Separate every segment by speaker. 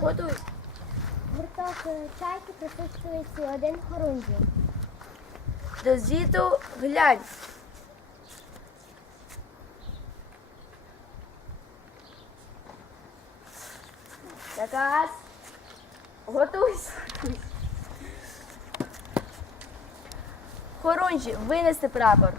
Speaker 1: Готуйсь.
Speaker 2: Гурток е, чайки присутствує один хорунжий.
Speaker 1: До звіту глянь. Заказ. Готуйся. Хорунжі, винести прапор.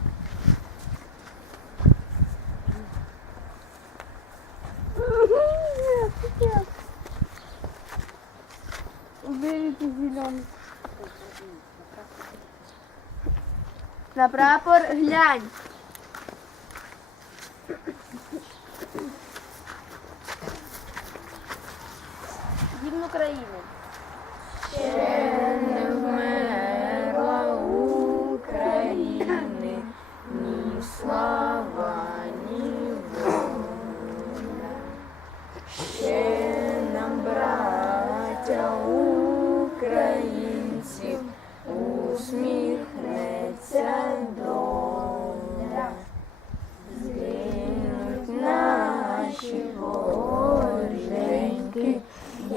Speaker 1: На прапор глянь. Гімн України.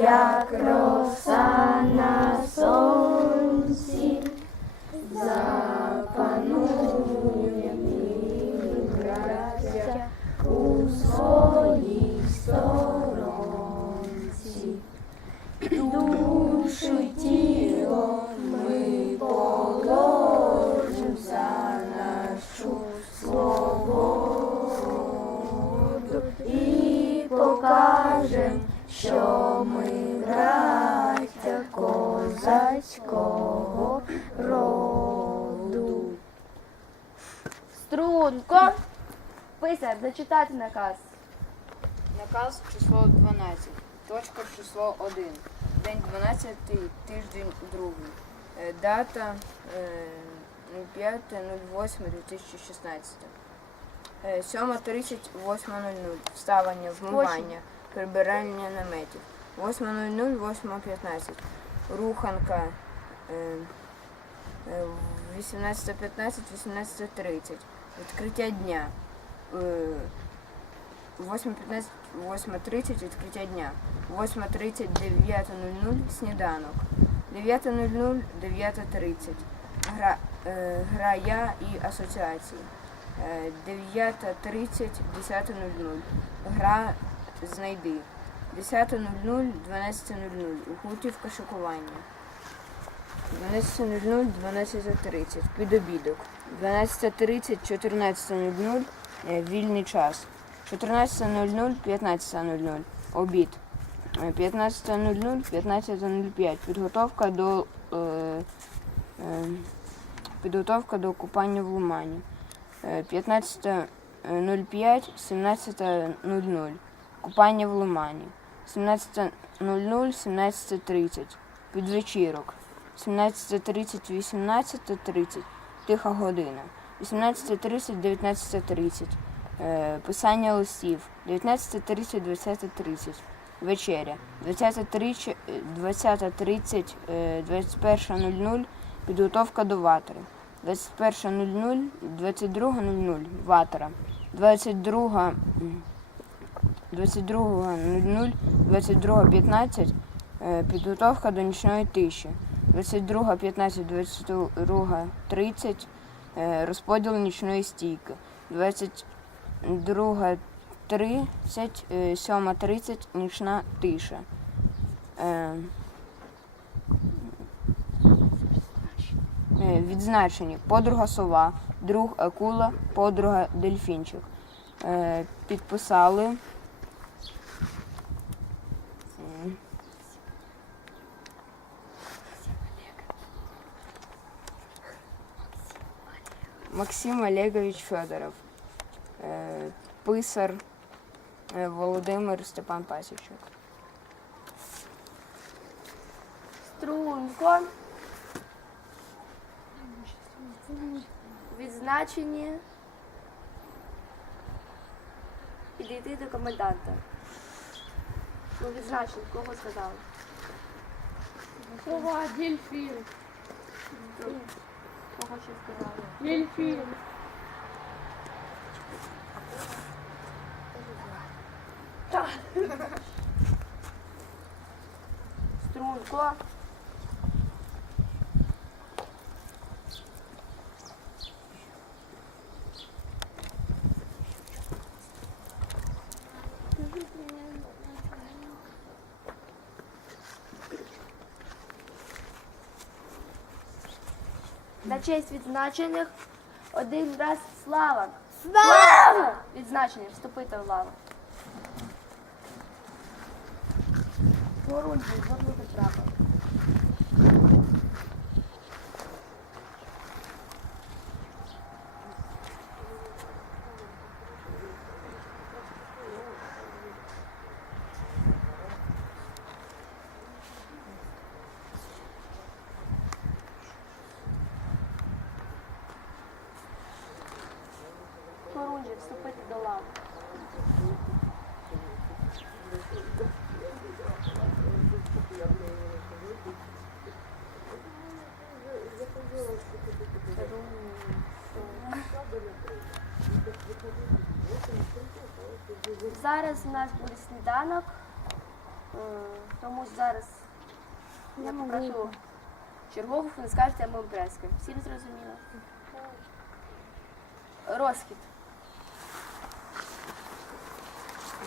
Speaker 1: Як роса на козацького роду. Струнко. Писар, зачитати наказ.
Speaker 3: Наказ число 12. Точка число 1. День 12, тиждень 2. Е, Дата е, 05.08.2016. Е, 7.30, 8.00. Вставання, вмивання, прибирання наметів. 8.00, 8.15. Руханка. Е, е, 18.15, 18.30. Відкриття дня. Е, 8.15, 8.30 відкриття дня. 8.30, 9.00 сніданок. 9.00, 9.30. Гра, е, гра я і асоціації. Е, 9.30, 10.00. Гра знайди. 10.00, 12.00. Гутівка шокування. 12.00, 12.30. Підобідок. 12.30, 14.00. е, Вільний час. 14.00, 15.00. Обід. Е, 15.00, 15.05. Підготовка до е, е, підготовка до купання в Лумані. Е, 15.05, 17.00. Купання в Лумані. 17.00, 17.30. Підвечірок. 17.30, 18.30. Тиха година. 18.30, 19.30. Е, Писання листів 19.30, 20.30. Вечеря 20.30, е, 20.30, е, 21.00. Підготовка до ватри. 21.00, 22.00. Ватра. 22.00, 22.15. е, Підготовка до нічної тиші. 22.15, 22.30. е, Розподіл нічної стійки. 22.30, е, 7.30 нічна тиша. Е, е, Відзначені подруга сова, друг акула, подруга дельфінчик. Е, Підписали. Максим Олегович Федоров. Е, Писар е, Володимир Степан Пасічук.
Speaker 1: Струнко. Відзначені. Підійти до коменданта. Ну, відзначені, кого сказали?
Speaker 4: Сова, дельфин. Дельфин.
Speaker 1: Струнка. На честь відзначених один раз слава. Слава! Відзначених, вступити в лаву. Горунжі, згорнути прапор. Хорунжі, вступити до лави. Зараз у нас буде сніданок, е, тому зараз я попрошу чергових, ви скажете, а ми обрезки. Всім зрозуміло? Розкіт.